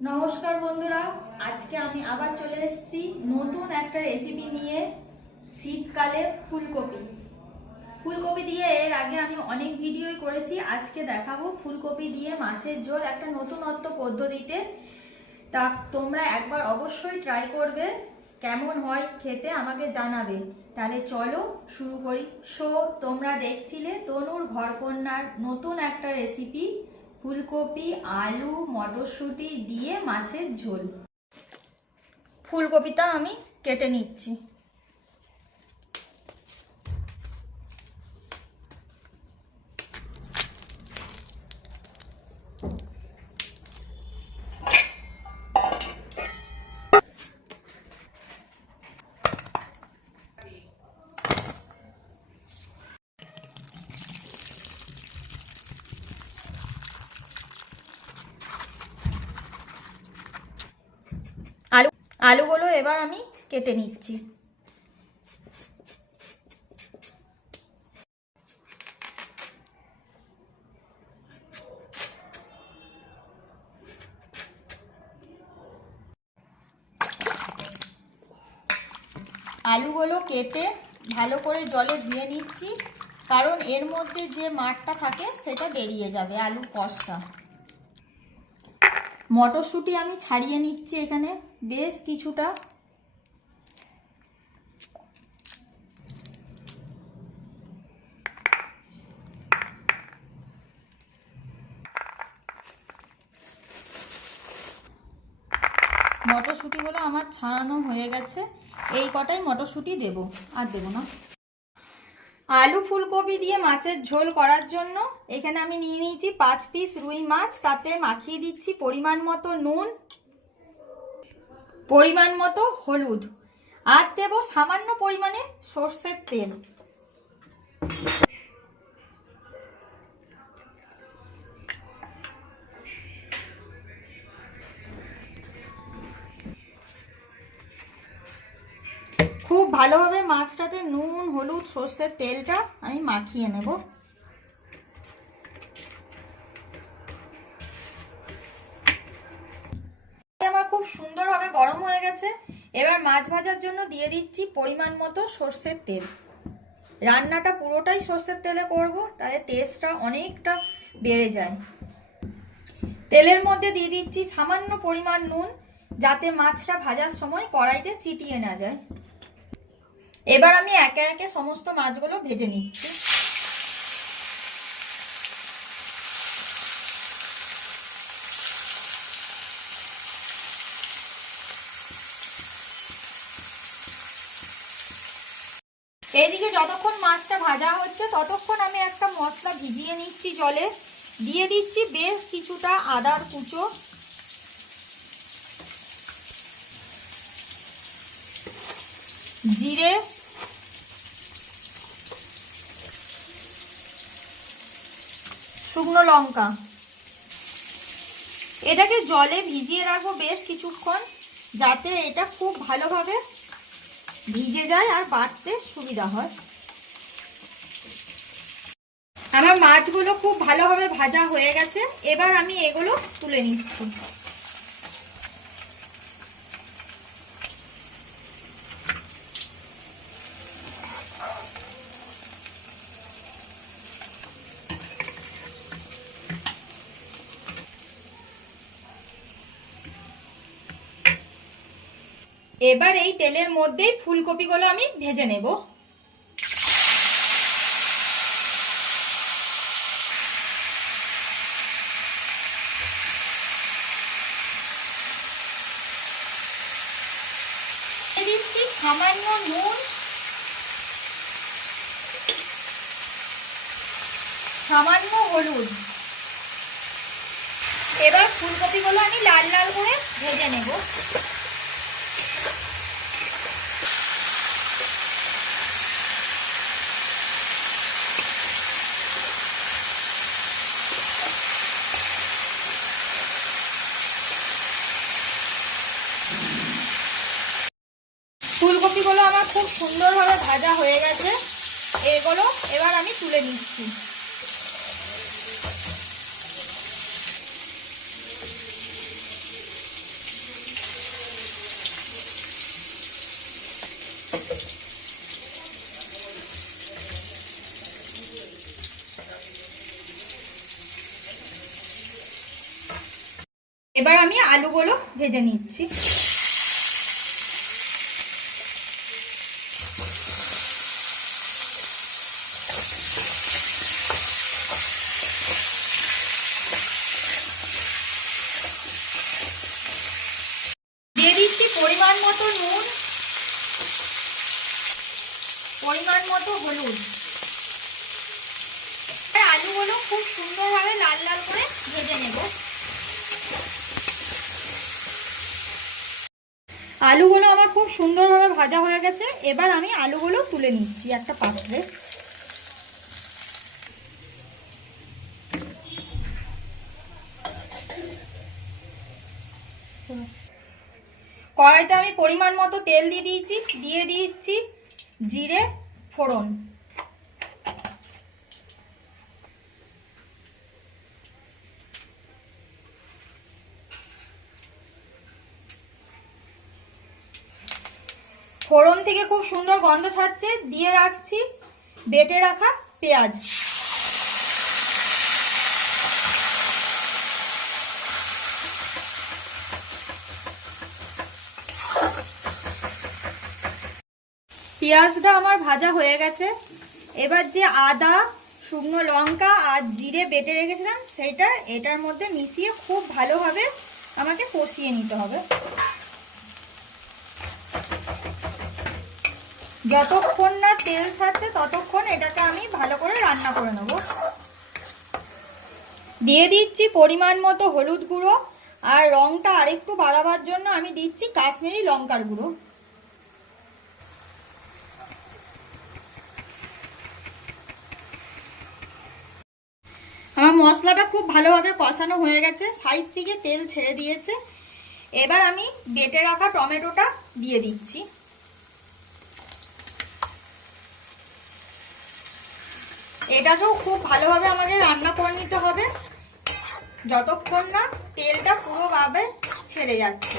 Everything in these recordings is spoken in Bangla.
নমস্কার বন্ধুরা, আজকে আমি আবার চলে এসেছি নতুন একটা রেসিপি নিয়ে। শীতকালে ফুলকপি ফুলকপি দিয়ে এর আগে আমি অনেক ভিডিওই করেছি। আজকে দেখাবো ফুলকপি দিয়ে মাছের ঝোল একটা নতুনত্ব পদ্ধতিতে। তা তোমরা একবার অবশ্যই ট্রাই করবে, কেমন হয় খেতে আমাকে জানাবে। তাহলে চলো শুরু করি। তোমরা দেখছিলে তনুর ঘরকন্যার নতুন একটা রেসিপি, ফুলকপি আলু মটরশুঁটি দিয়ে মাছের ঝোল। ফুলকপিটা আমি কেটে নিচ্ছি। আলুগুলো এবার আমি কেটে নিচ্ছি। আলুগুলো কেটে ভালো করে জলে ধুয়ে নিচ্ছি, কারণ এর মধ্যে যে মাঠটা থাকে সেটা বেরিয়ে যাবে, আলুর কষটা। মটরশুঁটি আমি ছাড়িয়ে নিচ্ছি এখানে বেশ কিছুটা। মটরশুঁটিগুলো আমার ছাড়ানো হয়ে গেছে, এই কটাই মটরশুঁটি দেব, আর দেব না। আলু ফুলকপি দিয়ে মাছের ঝোল করার জন্য এখানে আমি নিয়ে নিয়েছি 5 পিস রুই মাছ। তাতে মাখিয়ে দিচ্ছি পরিমাণ মতো নুন, পরিমাণ মতো হলুদ, আর দেব সামান্য পরিমাণে সর্ষের তেল। খুব ভালোভাবে মাছটাতে নুন হলুদ সর্ষের তেলটা আমি মাখিয়ে নেব। আমার খুব সুন্দরভাবে গরম হয়ে গেছে। এবার মাছ ভাজার জন্য দিয়ে দিচ্ছি পরিমাণ মতো সর্ষের তেল। রান্নাটা পুরোটাই সর্ষের তেলে করব, তাহলে টেস্টটা অনেকটা বেড়ে যায়। তেলের মধ্যে দিয়ে দিচ্ছি সামান্য পরিমাণ নুন, যাতে মাছটা ভাজার সময় কড়াইতে চিটিয়ে না যায়। এবার আমি একে একে সমস্ত মাছগুলো ভেজে নিচ্ছি। এইদিকে যতক্ষণ মাছটা ভাজা হচ্ছে ততক্ষণ আমি একটা মশলা ভিজিয়ে নিচ্ছি জলে। দিয়ে দিচ্ছি বেশ কিছুটা আদার কুচো, জিরে, শুকনো লঙ্কা। এটাকে জলে ভিজিয়ে রাখবো বেশ কিছুক্ষণ, যাতে এটা খুব ভালোভাবে ভিজে যায় আর বাটতে সুবিধা হয়। আমার মাছগুলো খুব ভালোভাবে ভাজা হয়ে গেছে, এবার আমি এগুলো তুলে নিচ্ছি। এবার এই তেলের মধ্যেই ফুলকপিগুলো আমি ভেজে নেব। দিচ্ছি সামান্য নুন, সামান্য হলুদ। এবার ফুলকপিগুলো আমি লাল লাল করে ভেজে নেব। ফুলকপিগুলো আমার খুব সুন্দরভাবে ভাজা হয়ে গেছে, এগুলো এবার আমি তুলে নিচ্ছি। এবার আমি আলুগুলো ভেজে নিচ্ছি। দিয়ে দিচ্ছি পরিমাণ মতো নুন, পরিমাণ মতো হলুদ। আলুগুলো খুব সুন্দরভাবে লাল লাল করে ভেজে নেব। আলুগুলো আমার খুব সুন্দরভাবে ভাজা হয়ে গেছে। এবার আমি আলুগুলো তুলে নিচ্ছি একটা পাত্রে। কড়াইতে আমি পরিমাণ মতো তেল দিয়ে দিচ্ছি জিরে ফোড়ন। ফোড়ন থেকে খুব সুন্দর গন্ধ ছাড়ছে। দিয়ে রাখছি বেটে রাখা পেঁয়াজ। পেঁয়াজটা আমার ভাজা হয়ে গেছে। এবার যে আদা, শুকনো লঙ্কা আর জিরে বেটে রেখেছিলাম সেটা এটার মধ্যে মিশিয়ে খুব ভালোভাবে আমাকে কষিয়ে নিতে হবে। যতক্ষণ না তেল ছাড়ছে ততক্ষণ এটাকে আমি ভালো করে রান্না করে নেব। দিয়ে দিচ্ছি পরিমাণ মতো হলুদ গুঁড়ো, আর রংটা আরেকটু বাড়াবার জন্য আমি দিচ্ছি কাশ্মীরি লঙ্কার গুঁড়ো। আমার মশলাটা খুব ভালোভাবে কষানো হয়ে গেছে, সাইড থেকে তেল ছেড়ে দিয়েছে। এবার আমি বেটে রাখা টমেটোটা দিয়ে দিচ্ছি। এটাকেও খুব ভালোভাবে আমাদের রান্না করে নিতে হবে যতক্ষণ না তেলটা পুরোভাবে ছেড়ে যাচ্ছে।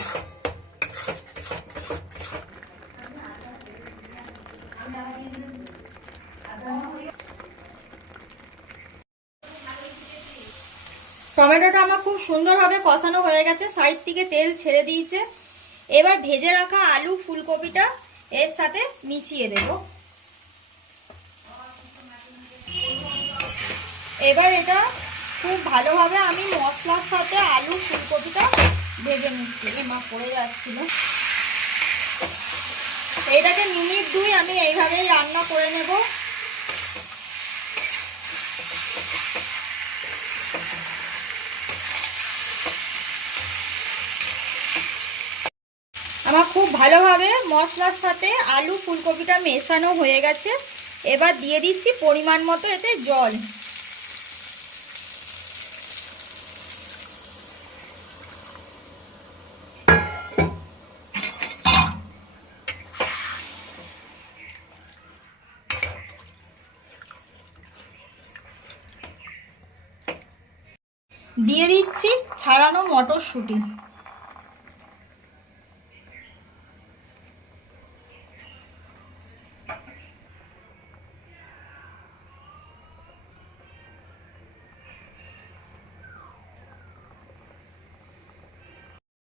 টমেটোটা আমার খুব সুন্দরভাবে কষানো হয়ে গেছে, সাইড থেকে তেল ছেড়ে দিয়েছে। এবার ভেজে রাখা আলু ফুলকপিটা এর সাথে মিশিয়ে দেব। এবার এটা খুব ভালোভাবে আমি মশলার সাথে আলু ফুলকপিটা ভেজে নিচ্ছি। মা পড়ে যাচ্ছিল। এটাকে মিনিট 2 আমি এইভাবেই রান্না করে নেব। আমার খুব ভালোভাবে মশলার সাথে আলু ফুলকপিটা মেশানো হয়ে গেছে। এবার দিয়ে দিচ্ছি পরিমাণ মতো এতে জল। দিয়ে দিচ্ছি ছাড়ানো মটরশুঁটি।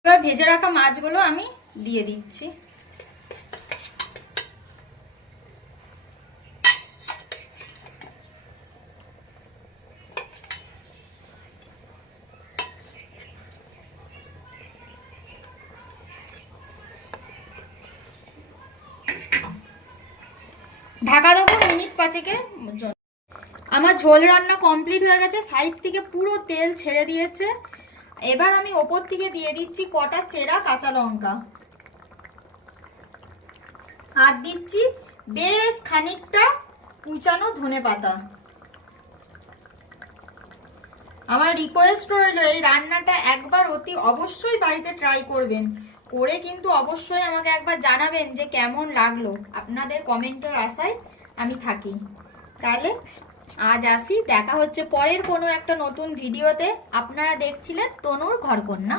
এবার ভেজে রাখা মাছগুলো আমি দিয়ে দিচ্ছি। ঢাকা দেবো মিনিট 5-এর জন্য। আমার ঝোল রান্না কমপ্লিট হয়ে গেছে, সাইড থেকে পুরো তেল ছেড়ে দিয়েছে। এবার আমি ওপর থেকে দিয়ে দিচ্ছি কটা চেরা কাঁচা লঙ্কা, আর দিচ্ছি বেশ খানিকটা কুচানো ধনেপাতা। আমার রিকোয়েস্ট রইল এই রান্নাটা একবার অতি অবশ্যই বাড়িতে ট্রাই করবেন, করে কিন্তু অবশ্যই আমাকে একবার জানাবেন যে কেমন লাগলো। আপনাদের কমেন্টের আশায় আমি থাকি। তাহলে আজ আসি, দেখা হচ্ছে পরের কোনো একটা নতুন ভিডিওতে। আপনারা দেখছিলেন তনুর ঘরকন্যা।